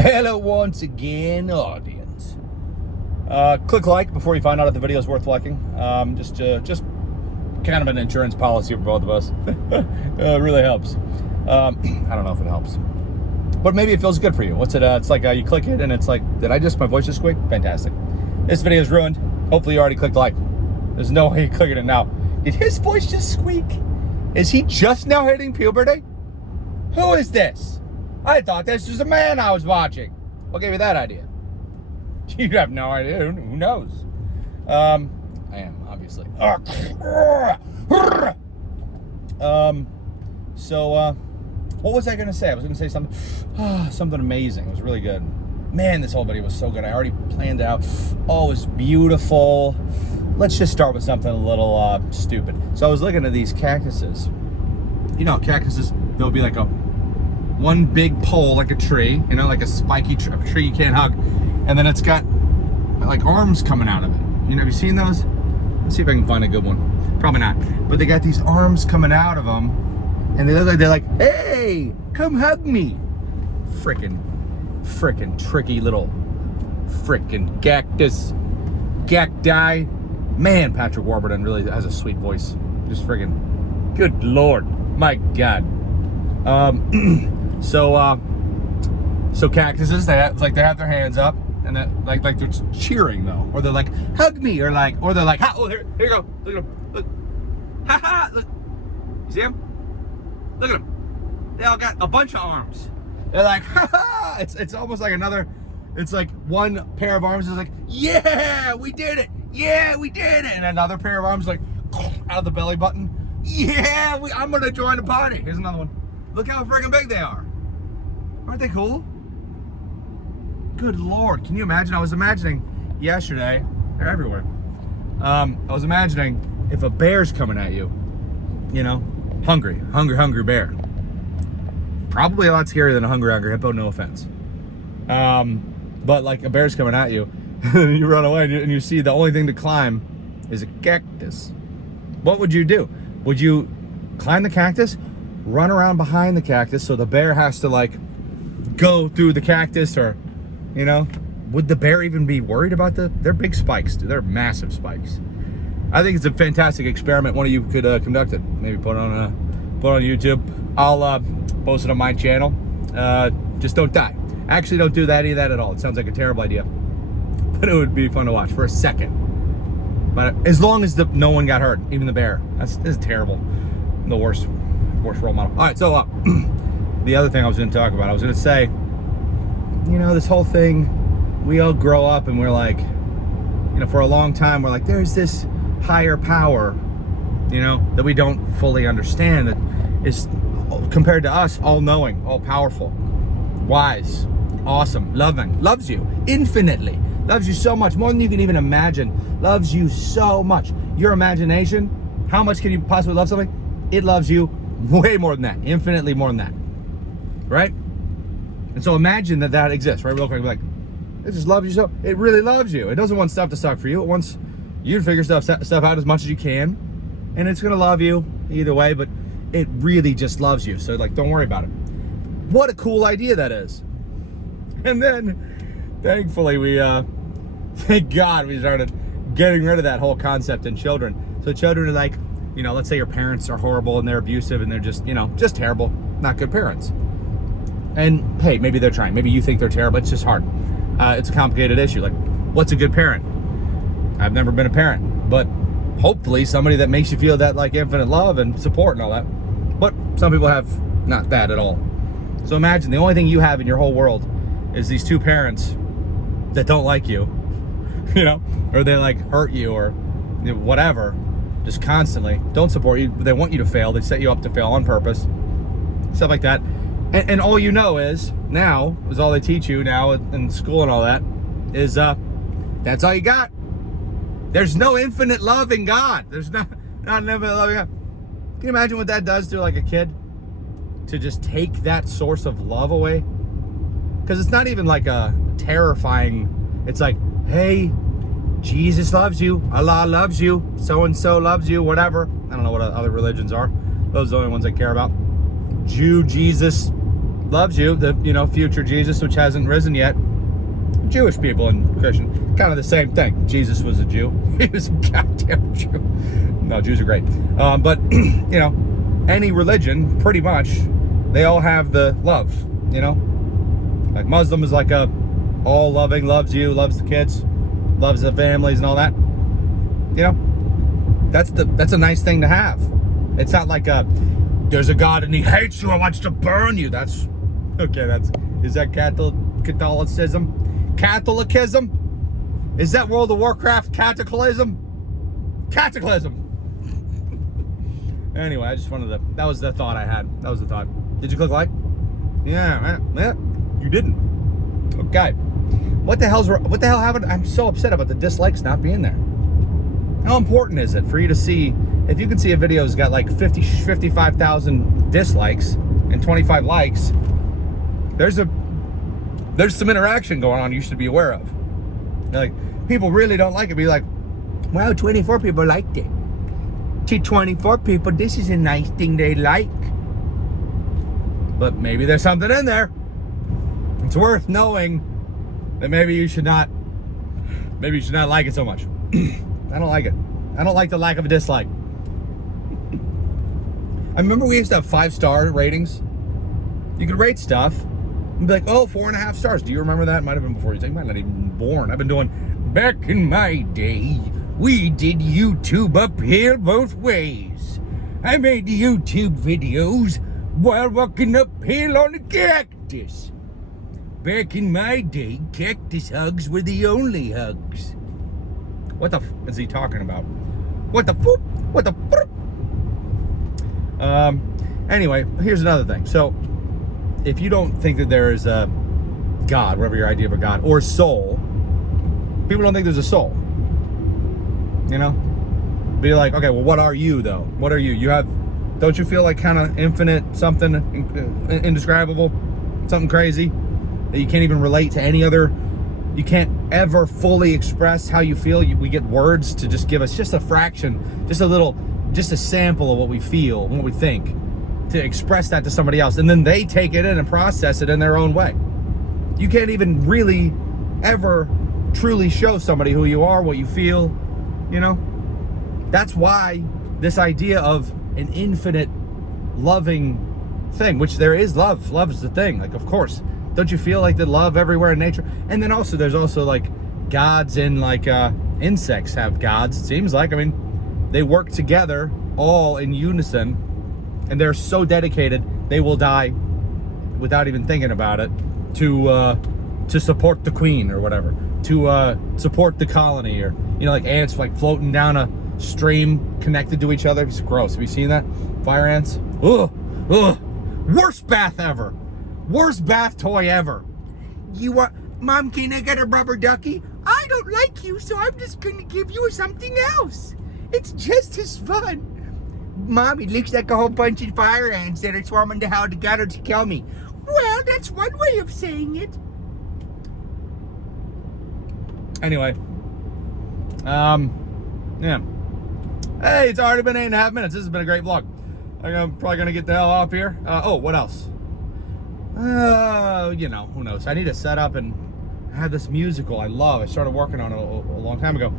Hello once again, audience. Click like before you find out if the video is worth liking. Just kind of an insurance policy for both of us. It really helps. I don't know if it helps, but maybe it feels good for you. What's it? It's like you click it and it's like, did my voice just squeak? Fantastic. This video is ruined. Hopefully you already clicked like. There's no way you're clicking it now. Did his voice just squeak? Is he just now hitting puberty? Who is this? I thought this was a man I was watching. What gave you that idea? You have no idea. Who knows? I am, obviously. So, what was I going to say? I was going to say something amazing. It was really good. Man, this whole video was so good. I already planned it out. Oh, it was beautiful. Let's just start with something a little stupid. So I was looking at these cactuses. You know, cactuses, there'll be like one big pole, like a tree, you know, like a spiky tree you can't hug. And then it's got like arms coming out of it. You know, have you seen those? Let's see if I can find a good one. Probably not. But they got these arms coming out of them. And they look like they're like, hey, come hug me. Frickin' tricky little frickin' cactus. Cacti. Man, Patrick Warburton really has a sweet voice. Just frickin' good Lord. My God. So cactuses, they have their hands up, and that like they're cheering though, or they're like hug me, or they're like ha, oh here you go, look at them, look, ha ha, look, you see them? Look at them, they all got a bunch of arms. They're like ha ha. It's almost like it's like one pair of arms is like yeah we did it, and another pair of arms like out of the belly button, yeah I'm gonna join the party. Here's another one. Look how freaking big they are. Aren't they cool? Good Lord. Can you imagine? I was imagining yesterday, they're everywhere. I was imagining if a bear's coming at you, you know, hungry bear. Probably a lot scarier than a hungry hippo, no offense. But like a bear's coming at you, you run away and you see the only thing to climb is a cactus. What would you do? Would you climb the cactus? Run around behind the cactus so the bear has to like go through the cactus, or you know, would the bear even be worried about they're big spikes, dude. They're massive spikes. I think it's a fantastic experiment. One of you could conduct it. Maybe put it on YouTube. I'll post it on my channel. Just don't die. Actually, don't do any of that at all. It sounds like a terrible idea, but it would be fun to watch for a second. But as long as no one got hurt, even the bear. That's terrible. The worst role model. All right, so the other thing I was going to talk about, I was going to say, you know, this whole thing, we all grow up and we're like, you know, for a long time, we're like, there's this higher power, you know, that we don't fully understand, that is compared to us, all-knowing, all-powerful, wise, awesome, loving, loves you infinitely, loves you so much, more than you can even imagine, loves you so much. Your imagination, how much can you possibly love something? It loves you way more than that, infinitely more than that, right? And so imagine that exists, right? Real quick, like, it just loves you so, it really loves you. It doesn't want stuff to suck for you. It wants you to figure stuff out as much as you can, and it's gonna love you either way, but it really just loves you. So like, don't worry about it. What a cool idea that is. And then, thankfully, thank God we started getting rid of that whole concept in children. So children are like, you know, let's say your parents are horrible and they're abusive and they're just, you know, just terrible, not good parents. And hey, maybe they're trying. Maybe you think they're terrible. It's just hard. It's a complicated issue. Like, what's a good parent? I've never been a parent, but hopefully somebody that makes you feel that like infinite love and support and all that. But some people have not that at all. So imagine the only thing you have in your whole world is these two parents that don't like you, you know, or they like hurt you or you know, whatever. Just constantly don't support you. They want you to fail. They set you up to fail on purpose, stuff like that. And all you know is all they teach you now in school and all that is that's all you got. There's no infinite love in God. There's not an infinite love in God. Can you imagine what that does to like a kid, to just take that source of love away? Because it's not even like a terrifying, it's like, hey, Jesus loves you, Allah loves you, so-and-so loves you, whatever. I don't know what other religions are. Those are the only ones I care about. Jew, Jesus, loves you, the future Jesus, which hasn't risen yet. Jewish people and Christian, kind of the same thing. Jesus was a Jew. He was a goddamn Jew. No, Jews are great. But any religion, pretty much, they all have the love. Like Muslim is like a all loving, loves you, loves the kids, loves the families and all that. That's a nice thing to have. It's not like there's a God and he hates you and wants to burn you. Is that Catholicism? Catholicism? Is that World of Warcraft cataclysm? Cataclysm. Anyway, I just wanted to, that was the thought I had. That was the thought. Did you click like? Yeah, you didn't. Okay. What the hell happened? I'm so upset about the dislikes not being there. How important is it for you to see, if you can see a video has got like 55,000 dislikes and 25 likes, there's some interaction going on you should be aware of. Like, people really don't like it. Be like, wow, 24 people liked it. To 24 people, this is a nice thing they like. But maybe there's something in there. It's worth knowing that maybe you should not like it so much. I don't like it. I don't like the lack of a dislike. I remember we used to have 5-star ratings. You could rate stuff and be like, oh, 4.5 stars. Do you remember that? Might have been before you might not even been born. I've been doing, back in my day, we did YouTube uphill both ways. I made YouTube videos while walking uphill on a cactus. Back in my day, cactus hugs were the only hugs. What the f is he talking about? What the foop? What the foop? Anyway, here's another thing. So, if you don't think that there is a God, whatever your idea of a God, or soul, people don't think there's a soul. Be like, okay, well, what are you though? What are you? Don't you feel like kind of infinite, something indescribable, something crazy that you can't even relate to any other? You can't ever fully express how you feel. We get words to just give us just a fraction, just a sample of what we feel and what we think, to express that to somebody else. And then they take it in and process it in their own way. You can't even really ever truly show somebody who you are, what you feel, That's why this idea of an infinite loving thing, which there is love. Love is the thing. Like, of course. Don't you feel like the love everywhere in nature? And then also, there's also like gods in like insects have gods, it seems like. I mean, they work together all in unison, and they're so dedicated they will die without even thinking about it to support the queen or whatever, to support the colony, or like ants like floating down a stream connected to each other. It's gross. Have you seen that? Fire ants. Ugh. Worst bath ever. Worst bath toy ever. You want, Mom, can I get a rubber ducky? I don't like you, so I'm just gonna give you something else. It's just as fun. Mom, it looks like a whole bunch of fire ants that are swarming the hell together to kill me. Well, that's one way of saying it. Anyway. Yeah. Hey, it's already been 8.5 minutes. This has been a great vlog. I'm probably gonna get the hell off here. What else? Who knows? I need to set up, and I have this musical I love. I started working on it a long time ago.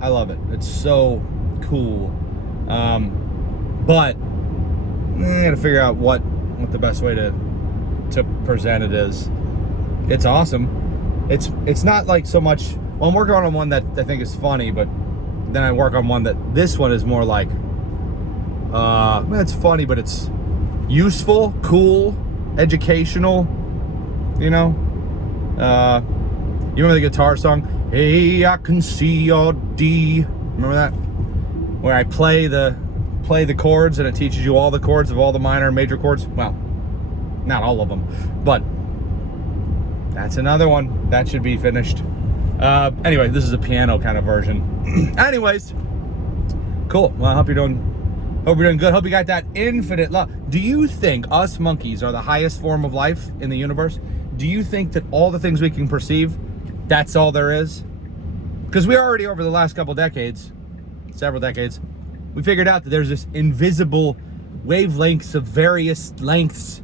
I love it. It's so cool. But I gotta figure out what the best way to present it is. It's awesome. It's not like so much. Well, I'm working on one that I think is funny, but then I work on one that this one is more like it's funny, but it's useful, cool, educational. You remember the guitar song, hey, I can see your D? Remember that? Where I play the chords and it teaches you all the chords of all the minor and major chords. Well, not all of them, but that's another one that should be finished. Anyway, this is a piano kind of version. Anyways, cool. Well, I hope you're doing good. Hope you got that infinite love. Do you think us monkeys are the highest form of life in the universe? Do you think that all the things we can perceive, that's all there is? Because we already, over the last couple decades, several decades, we figured out that there's this invisible wavelengths of various lengths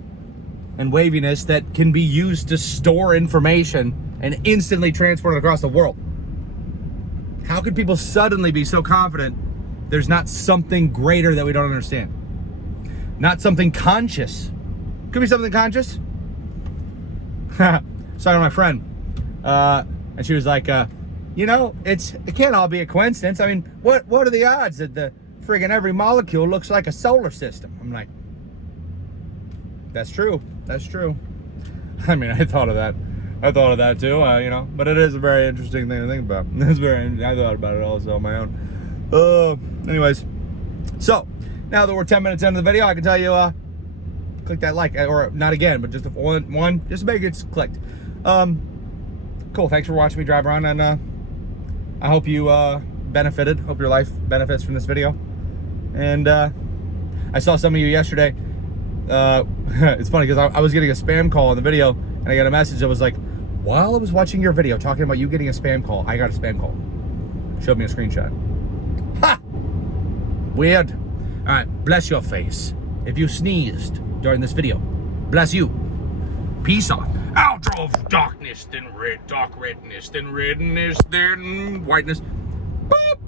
and waviness that can be used to store information and instantly transport it across the world. How could people suddenly be so confident there's not something greater that we don't understand? Not something conscious. Could be something conscious. Sorry to my friend. And she was like, it can't all be a coincidence. I mean, what are the odds that the friggin' every molecule looks like a solar system? I'm like, that's true. That's true. I mean, I thought of that too, but it is a very interesting thing to think about. I thought about it also on my own. Anyways, so now that we're 10 minutes into the video, I can tell you, click that like, or not again, but just one, just to make it clicked. Cool. Thanks for watching me drive around, and I hope you benefited. Hope your life benefits from this video. And I saw some of you yesterday. It's funny because I was getting a spam call in the video, and I got a message that was like, while I was watching your video talking about you getting a spam call, I got a spam call. Showed me a screenshot. Ha! Weird. All right, bless your face. If you sneezed during this video, bless you. Peace off. Out of darkness, then red, dark redness, then redness, then whiteness. Boop.